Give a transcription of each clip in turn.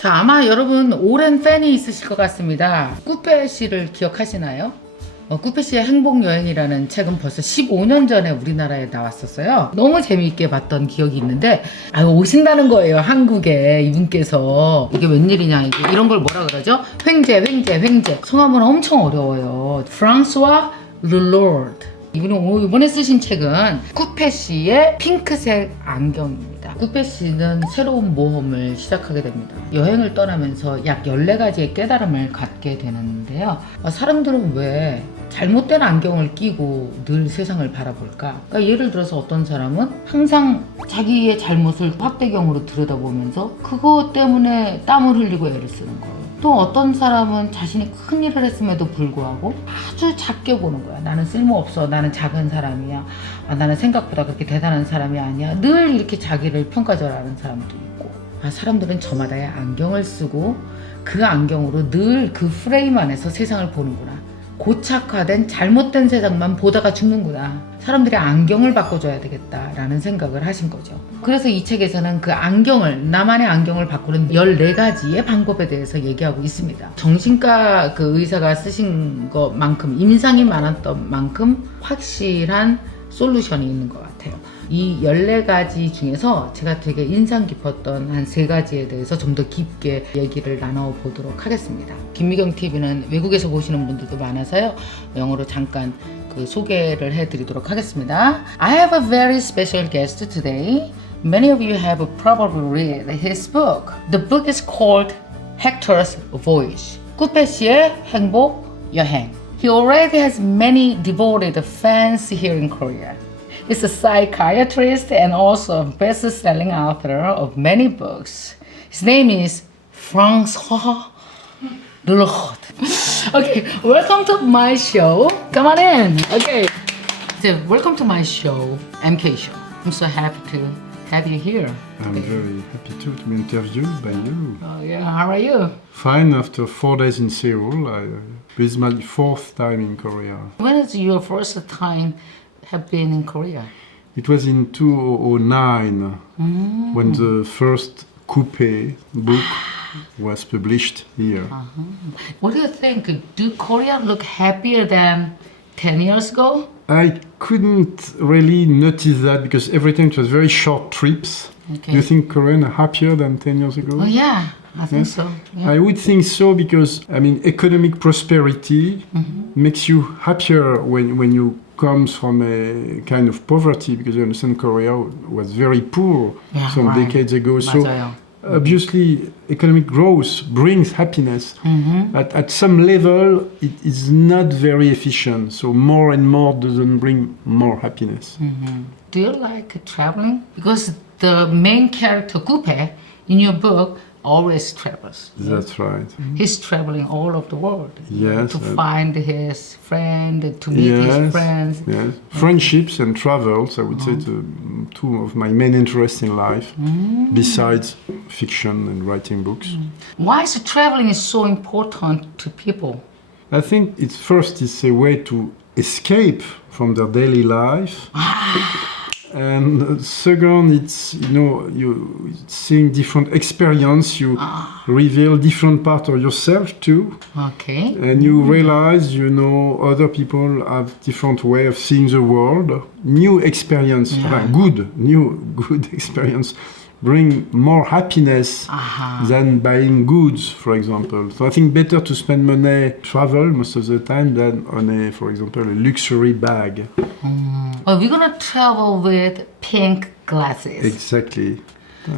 자, 아마 여러분 오랜 팬이 있으실 것 같습니다. 꾸페 씨를 기억하시나요? 꾸페 씨의 행복여행이라는 책은 벌써 15년 전에 우리나라에 나왔었어요. 너무 재미있게 봤던 기억이 있는데 오신다는 거예요, 한국에. 이분께서 이게 웬일이냐, 이런 걸 뭐라 그러죠? 횡재. 성함은 엄청 어려워요. 프랑스와 르로드. 이분이 이번에 쓰신 책은 꾸페 씨의 핑크색 안경입니다. 꾸페 씨는 새로운 모험을 시작하게 됩니다. 여행을 떠나면서 약 14가지의 깨달음을 갖게 되는데요. 사람들은 왜 잘못된 안경을 끼고 늘 세상을 바라볼까? 그러니까 예를 들어서 어떤 사람은 항상 자기의 잘못을 확대경으로 들여다보면서 그것 때문에 땀을 흘리고 애를 쓰는 거예요. 또 어떤 사람은 자신이 큰 일을 했음에도 불구하고 아주 작게 보는 거야. 나는 쓸모없어. 나는 작은 사람이야. 나는 생각보다 그렇게 대단한 사람이 아니야. 늘 이렇게 자기를 평가절하는 사람도 있고. 사람들은 저마다의 안경을 쓰고 그 안경으로 늘 그 프레임 안에서 세상을 보는구나. 고착화된 잘못된 세상만 보다가 죽는구나. 사람들이 안경을 바꿔줘야 되겠다라는 생각을 하신 거죠. 그래서 이 책에서는 그 안경을, 나만의 안경을 바꾸는 14가지의 방법에 대해서 얘기하고 있습니다. 정신과 그 의사가 쓰신 것만큼, 임상이 많았던 만큼 확실한 솔루션이 있는 것 같아요. 이 14가지 중에서 제가 되게 인상 깊었던 한 3가지에 대해서 좀 더 깊게 얘기를 나눠보도록 하겠습니다. 김미경 TV는 외국에서 보시는 분들도 많아서요. 영어로 잠깐 그 소개를 해드리도록 하겠습니다. I have a very special guest today. Many of you have probably read his book. The book is called Hector's Voyage. 꾸페 씨의 행복 여행. He already has many devoted fans here in Korea. He's a psychiatrist and also a best-selling author of many books. His name is François Leroux. Okay, welcome to my show. Come on in. Okay, so welcome to my show, MK Show. I'm so happy to have you here. I'm very happy to be interviewed by you. Oh yeah, how are you? Fine, after 4 days in Seoul, this is my 4th time in Korea. When is your first time have been in Korea? It was in 2009 when the first Coupe book was published here. What do you think? Do Korea look happier than 10 years ago? I couldn't really notice that because everything was very short trips. Okay. Do you think Koreans are happier than 10 years ago? Oh yeah, I think Yes. so. Yeah. I would think so because, economic prosperity makes you happier when you come from a kind of poverty, because you understand Korea was very poor some right. decades ago. So 맞아요. obviously economic growth brings happiness. At some level it is not very efficient. So more and more doesn't bring more happiness. Do you like traveling? Because the main character Coupe in your book always travels. That's right. He's traveling all over the world. Yes, To find his friend, to meet his friends. Yes. Friendships and travels, I would say, two of my main interests in life, besides fiction and writing books. Why is traveling is so important to people? I think it's a way to escape from their daily life. And second, it's you seeing different experience. You reveal different part of yourself too, Okay. and you realize other people have different way of seeing the world. New experience, good experience, bring more happiness than buying goods, for example. So I think better to spend money travel most of the time than on for example, a luxury bag. We're gonna travel with pink glasses. Exactly.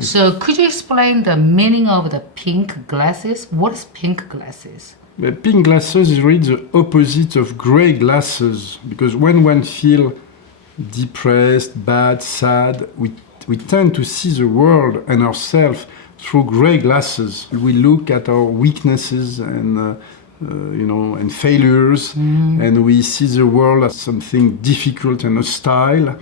So could you explain the meaning of the pink glasses? What is pink glasses? Pink glasses is really the opposite of gray glasses, because when one feels depressed, bad, sad, we tend to see the world and ourselves through gray glasses. We look at our weaknesses and and failures, and we see the world as something difficult and hostile,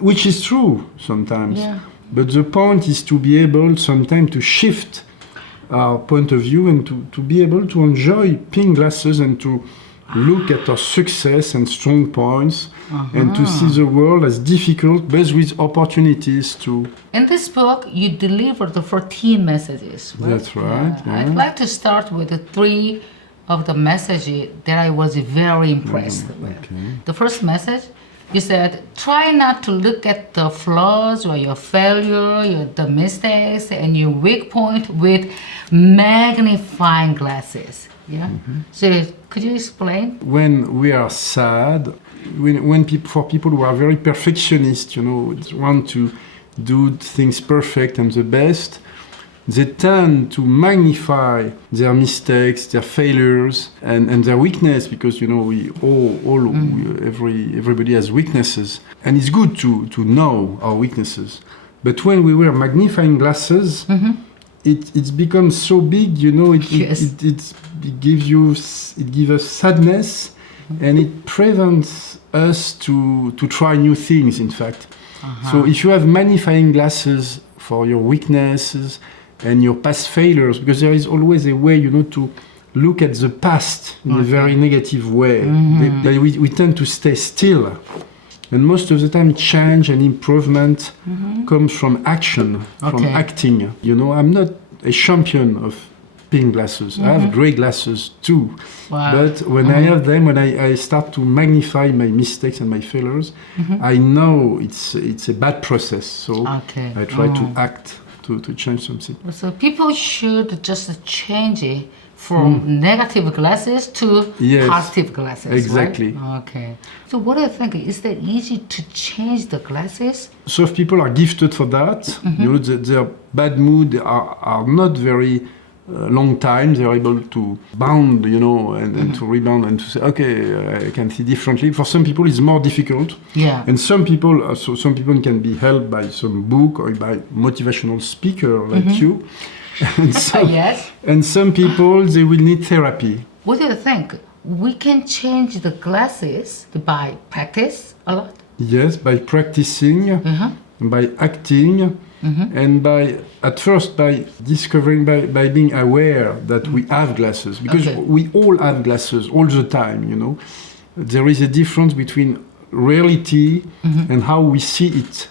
which is true sometimes. Yeah. But the point is to be able sometimes to shift our point of view and to be able to enjoy pink glasses and to look at our success and strong points, and to Uh-huh. see the world as difficult, but with opportunities to. In this book, you deliver the 14 messages. Right? That's right, Yeah. yeah. I'd like to start with the 3 of the messages that I was very impressed with. The first message, you said, try not to look at the flaws or your failure, the mistakes, and your weak point with magnifying glasses. Yeah. So could you explain? When we are sad, for people who are very perfectionist, want to do things perfect and the best, they tend to magnify their mistakes, their failures, and their weakness, because everybody has weaknesses, and it's good to know our weaknesses. But when we wear magnifying glasses, it becomes so big, Yes. it gives us sadness, and it prevents us to try new things, in fact. So if you have magnifying glasses for your weaknesses and your past failures, because there is always a way, to look at the past in a very negative way. We tend to stay still. And most of the time, change and improvement comes from action, from acting. I'm not a champion of pink glasses. I have gray glasses too. Wow. But when I have them, when I start to magnify my mistakes and my failures, I know it's a bad process. So I try to act to change something. So people should just change it from negative glasses to Yes, positive glasses. exactly. Right? Okay. So what do you think? Is that easy to change the glasses? Some people are gifted for that. Their bad mood are not very long time. They're able to bound, and to rebound and to say, okay, I can see differently. For some people, it's more difficult. Yeah. And some people can be helped by some book or by motivational speaker like you. And Yes. and some people, they will need therapy. What do you think? We can change the glasses by practice a lot? Yes, by practicing, by acting, and by discovering, by being aware that we have glasses. Because we all have glasses all the time, There is a difference between reality and how we see it.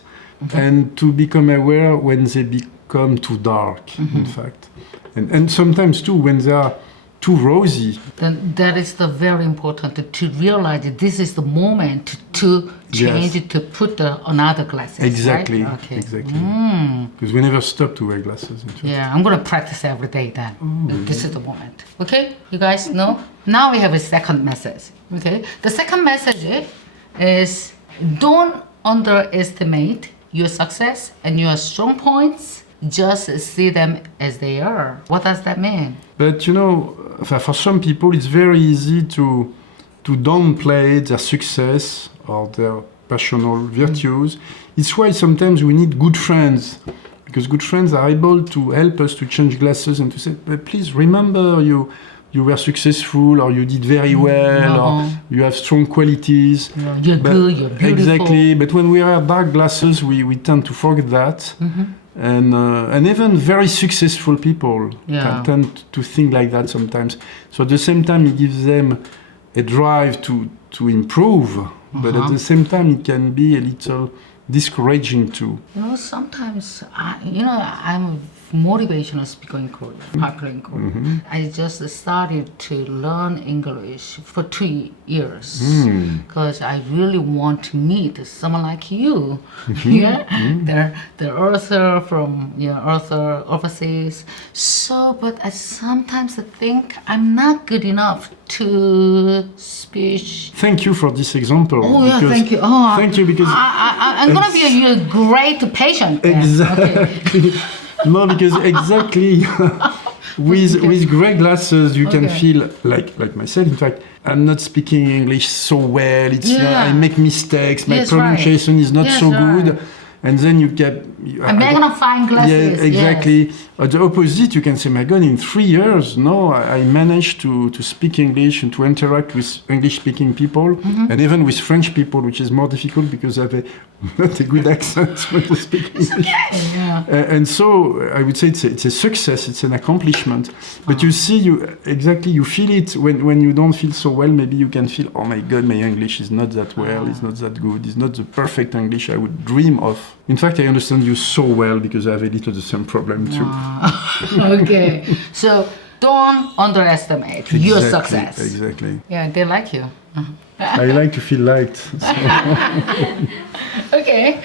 And to become aware when they become too dark, in fact. And sometimes too, when they are too rosy. Then that is the very important to realize that this is the moment to change it, to put another glasses. Exactly. Right? Okay. Exactly. Because we never stop to wear glasses. In fact. Yeah, I'm gonna practice every day then. This is the moment. Okay, you guys know? Now we have a second message. Okay, the second message is don't underestimate your success and your strong points. Just see them as they are. What does that mean? But for some people, it's very easy to downplay their success or their personal virtues. It's why sometimes we need good friends, because good friends are able to help us to change glasses and to say, but please remember you were successful, or you did very well, or you have strong qualities. You're good, you're beautiful. Exactly. But when we wear dark glasses, we tend to forget that. And even very successful people tend to think like that sometimes. So at the same time, it gives them a drive to improve, but at the same time, it can be a little discouraging too. Sometimes, I'm a motivational speaker in Korea, popular in Korea. I just started to learn English for 2 years because I really want to meet someone like you. The author from author overseas. So, but I sometimes think I'm not good enough to speak. Thank you for this example. Oh yeah, thank you. Thank you, because I'm gonna be a great patient. Then. Exactly. Okay. No, because exactly with gray glasses you can feel like myself. In fact, I'm not speaking English so well. I make mistakes. My pronunciation is not so good. And then you A magnifying glasses. Yeah, exactly. The opposite, you can say, my God, in 3 years, no, I managed to speak English and to interact with English-speaking people, and even with French people, which is more difficult because I have not a good accent when you speak English. Yeah. And so I would say it's a success, it's an accomplishment. But you see, you feel it when you don't feel so well. Maybe you can feel, oh my God, my English is not that well, it's not that good, it's not the perfect English I would dream of. In fact, I understand you so well because I have a little the same problem too. Okay. So don't underestimate your success. Exactly. Yeah, they like you. I like to feel liked. So. Okay.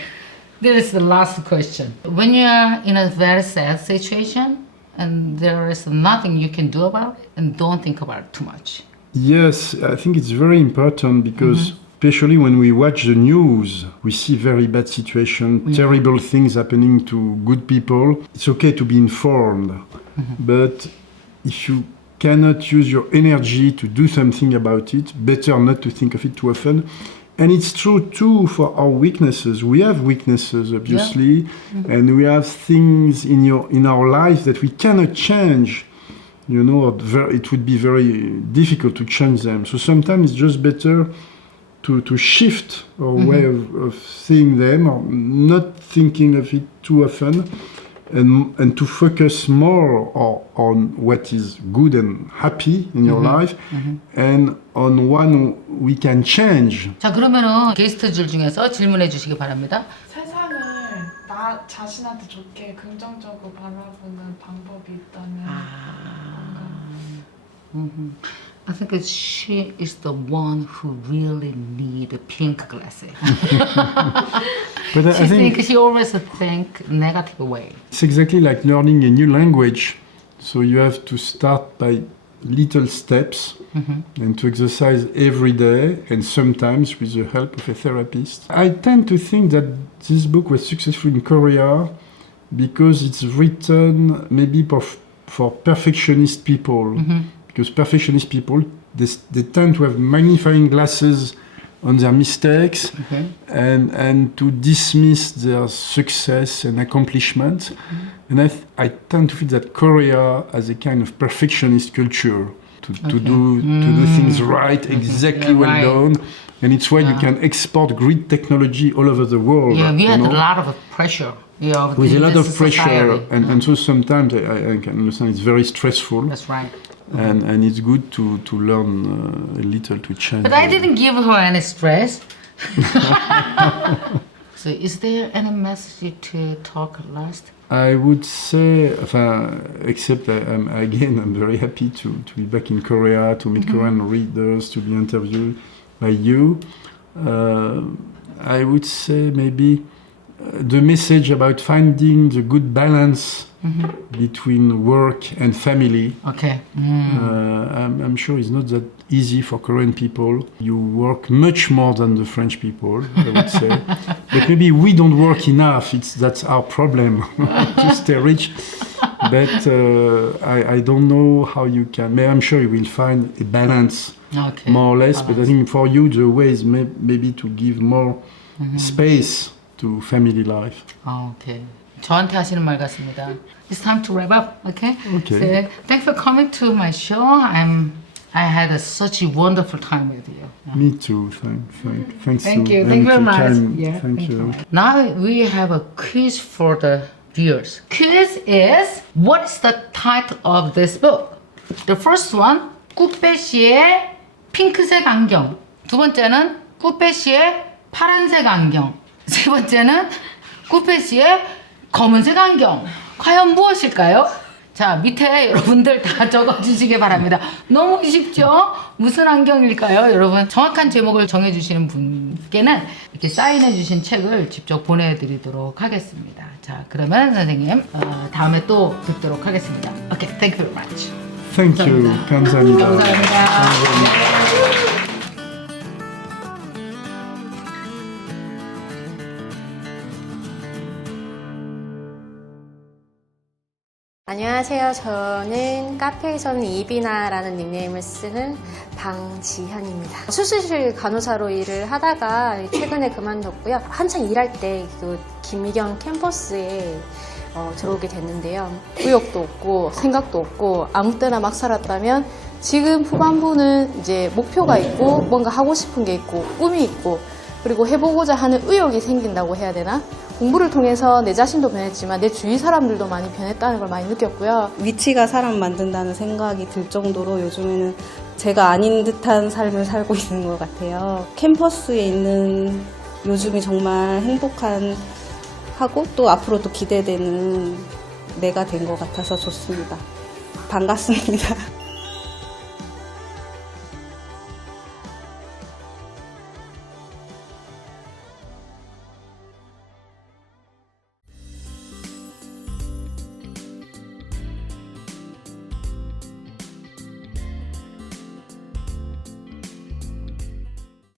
This is the last question. When you are in a very sad situation and there is nothing you can do about it, and don't think about it too much. Yes, I think it's very important because especially when we watch the news, we see very bad situations, terrible things happening to good people. It's okay to be informed, but if you cannot use your energy to do something about it, better not to think of it too often. And it's true too for our weaknesses. We have weaknesses, obviously, and we have things in our life that we cannot change. You know, it would be very difficult to change them. So sometimes it's just better to shift our way of seeing them, or not thinking of it too often, and to focus more on what is good and happy in your life, and on one we can change. 자, 그러면은 게스트들 중에서 질문해 주시기 바랍니다. 세상을 나 자신한테 좋게 긍정적으로 바라보는 방법이 있다면 뭔가요? I think she is the one who really need pink glasses. But I think she always think negative way. it's exactly like learning a new language. So you have to start by little steps and to exercise every day, and sometimes with the help of a therapist. I tend to think that this book was successful in Korea because it's written maybe for perfectionist people. Because perfectionist people, they tend to have magnifying glasses on their mistakes and to dismiss their success and accomplishments. And I tend to feel that Korea has a kind of perfectionist culture to do things right, exactly well done. And it's why you can export great technology all over the world. Yeah, we had you know? a lot of pressure. Yeah, With a lot of this pressure, society. and so sometimes I can understand it's very stressful. That's right. And it's good to learn a little to change. But I didn't give her any stress. So is there any message to talk last? I would say, except I'm very happy to be back in Korea, to meet Korean readers, to be interviewed by you. I would say maybe the message about finding the good balance between work and family. Okay. I'm sure it's not that easy for Korean people. You work much more than the French people, I would say. But maybe we don't work enough. That's our problem to stay rich. But I don't know how you can. I'm sure you will find a balance, Okay. more or less. But I think for you, the way is maybe to give more space to family life. Okay. 저한테 하시는 말 같습니다. It's time to wrap up. Okay. Okay. So, thanks for coming to my show. I had such a wonderful time with you. Me too. Thanks. Thank you. and Thank you very to much. Karen. Yeah, Thank you. Now we have a quiz for the viewers. Quiz is, what's the title of this book? The first one, 꾸페 씨의 핑크색 안경. 두 번째는 꾸페 씨의 파란색 안경. 세 번째는 꾸페 씨의 검은색 안경. 과연 무엇일까요? 자, 밑에 여러분들 다 적어주시기 바랍니다. 너무 쉽죠? 무슨 안경일까요? 여러분, 정확한 제목을 정해주시는 분께는 이렇게 사인해주신 책을 직접 보내드리도록 하겠습니다. 자, 그러면 선생님, 다음에 또 뵙도록 하겠습니다. Okay, thank you very much. Thank you. 감사합니다. 감사합니다. 안녕하세요. 저는 카페에서는 이비나라는 닉네임을 쓰는 방지현입니다. 수술실 간호사로 일을 하다가 최근에 그만뒀고요. 한창 일할 때 그 김미경 캠퍼스에 들어오게 됐는데요. 의욕도 없고 생각도 없고 아무 때나 막 살았다면 지금 후반부는 이제 목표가 있고 뭔가 하고 싶은 게 있고 꿈이 있고 그리고 해보고자 하는 의욕이 생긴다고 해야 되나? 공부를 통해서 내 자신도 변했지만 내 주위 사람들도 많이 변했다는 걸 많이 느꼈고요. 위치가 사람 만든다는 생각이 들 정도로 요즘에는 제가 아닌 듯한 삶을 살고 있는 것 같아요. 캠퍼스에 있는 요즘이 정말 행복한 하고 또 앞으로도 기대되는 내가 된 것 같아서 좋습니다. 반갑습니다.